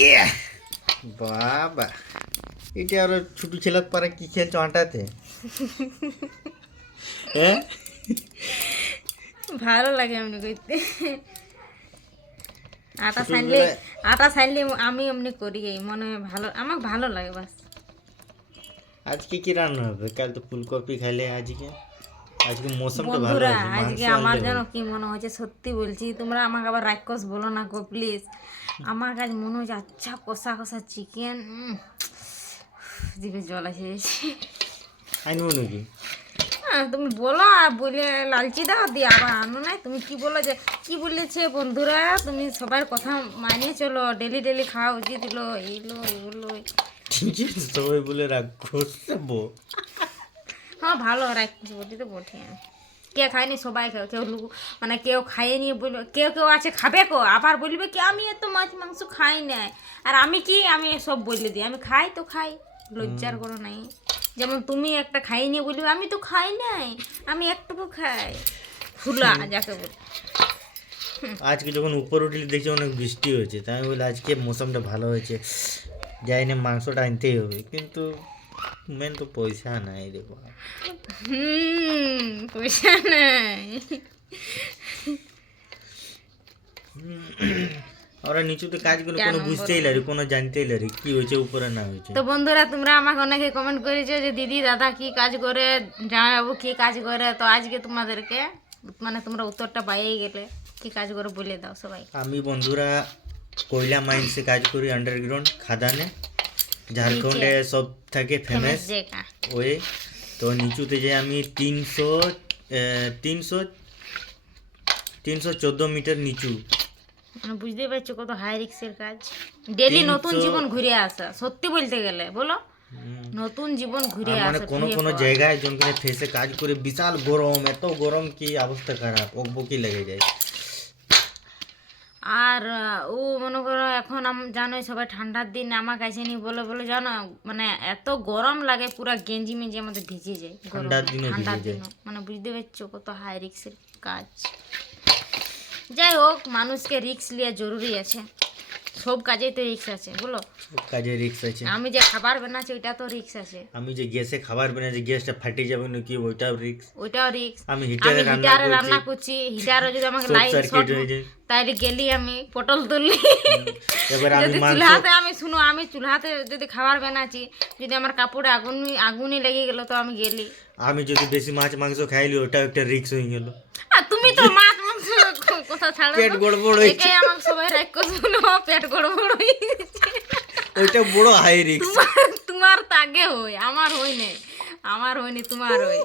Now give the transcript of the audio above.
ইয়ে বাবা, এটা আরো ছোট ছেলের পারে কি খেলছো আটাতে? হ্যাঁ, ভালো লাগে এমনি করতে। আটা সানলে ছোটবেলায় আটা সানলে আমি এমনি করি, এই মনে হয় ভালো, আমার ভালো লাগে বাস। আজকে কি রান্না হবে? কাল তো ফুলকপি খাইলে, আজকে আজকে মৌসুমটা ভালো বন্ধুরা আছে, মাংস আজকে আমার আনলে যেন হবে। কি মনে হচ্ছে, সত্যি বলছি, তোমরা আমাকে আবার রাক্ষস বলো না গো প্লিজ। আমার কাছে মনে হচ্ছে আচ্ছা কষা কষা চিকেন, জিভে জল এসে গেছে। আনবো নাকি? হ্যাঁ, তুমি বলো আর বলে লালচি দাও দিয়ে আবার আনো নাই। তুমি কি বলো যে কি বলেছে বন্ধুরা, তুমি সবার কথা মানিয়ে চলো, ডেলি ডেলি খাওয়া উচিত হলো, এইলো এগুলো। ঠিক আছে, সবাই বলে রাক্ষস বউ। হ্যাঁ ভালো রাক্ষস বটি তো বটে। কে খায়নি, সবাই খায়, কেউ মানে কেউ খায়নি বলবে, কেউ কেউ আছে খাবে কো, আবার বলবে কি আমি এত মাছ মাংস খাই না। আর আমি কি, আমি সব বলে দিই আমি খাই তো খাই, লজ্জার কোনো নাই। যেমন তুমি একটা খাইনি বলবে আমি তো খাই নাই, আমি একটুকু খাই, ফুলা যাকে বলি। আজকে যখন উপর উঠলে দেখছি অনেক বৃষ্টি হয়েছে, তাই আমি বলি আজকে মৌসুমটা ভালো হয়েছে, যাই না মাংসটা আনতেই হবে। কিন্তু মেন তো পয়সা নাই রে বাবা। পয়সা নাই। ওরা নিচুতে কাজগুলো কেন কোনো বুঝতেই বলবো? লারি, কোনো জানতেই লারি কি হয়েছে উপরে না হয়েছে। তো বন্ধুরা তোমরা আমাকে অনেকে কমেন্ট করেছো যে দিদি দাদা কি কাজ করে, জামাইবাবু কি কাজ করে। তো আজকে তোমাদেরকে মানে তোমরা উত্তরটা পাইয়েই গেলে, কি কাজ করে বলে দাও সবাই। আমি বন্ধুরা কয়লা মাইন্সে কাজ করি, আন্ডারগ্রাউন্ড খাদানে, ঝাড়খণ্ডে সব থেকে ফেমাস জায়গা ওয়ে। তো নিচুতে যে আমি 314 মিটার নিচু। মানে বুঝতেই পারছো কত হাই রিক্সের কাজ, ডেলি নতুন 300 জীবন ঘুরে আসা, সত্যি বলতে গেলে বলো, নতুন জীবন ঘুরে মানে আসা কোনো ফিরে কোনো পাওয়া। জায়গায় জনকে ফেসে কাজ করে বিশাল গরম, এত গরম কি অবস্থা খারাপ, বকি লেগে যায়। আর ও মনে করো এখন জানোই সবাই ঠান্ডার দিন আমার কাছে নি বলে বলে জানো, মানে এত গরম লাগে, পুরা গেঞ্জি মেঞ্জি আমাদের ভিজে যায় ঠান্ডার গরমে, দিনও ঠান্ডার ভিজে যায়। দিনও। মানে বুঝতে পারছো কত হাই রিক্সের কাজ। যাই হোক, মানুষকে রিক্স নেওয়া জরুরি আছে, সব কাজেই তো রিক্স আছে বলো। সব কাজে রিস্ক আছে। আমি যে খাবার বানাচ্ছি ওইটা তো রিক্স আছে, আমি যে গ্যাসে খাবার বানাই, যে গ্যাসটা ফাটে যাবে নাকি ওইটাও রিস্ক। ওইটাও রিক্স। আমি আমি হিটারে হিটারে রান্না রান্না করছি, করছি, হিটারে যদি আমাকে শর্ট লাইন সার্কিট শর্ট, হয়ে যায়। তাইলে গেলি আমি পটল তুললি। এবার আমি যদি মাংস, চুলাতে আমি শুনো, আমি চুলাতে যদি খাবার বানাচ্ছি, যদি আমার কাপড়ে আগুনই লেগে গেল তো আমি গেলি। আমি যদি বেশি মাছ মাংস খাইলি ওটাও একটা রিস্ক হয়ে গেল। আর তুমি তো মাছ মাংস কথা ছাড়ো পেট তো। গড়বড় হয়েছে, একাই আমাকে সবাই রাগ করছে, পেট গড়বড় হয়ে গেছে। ওইটা বড় হাই রিস্ক। তোমার তো আগে হই, আমার হই নাই, আমার হয়নি, তোমার হই।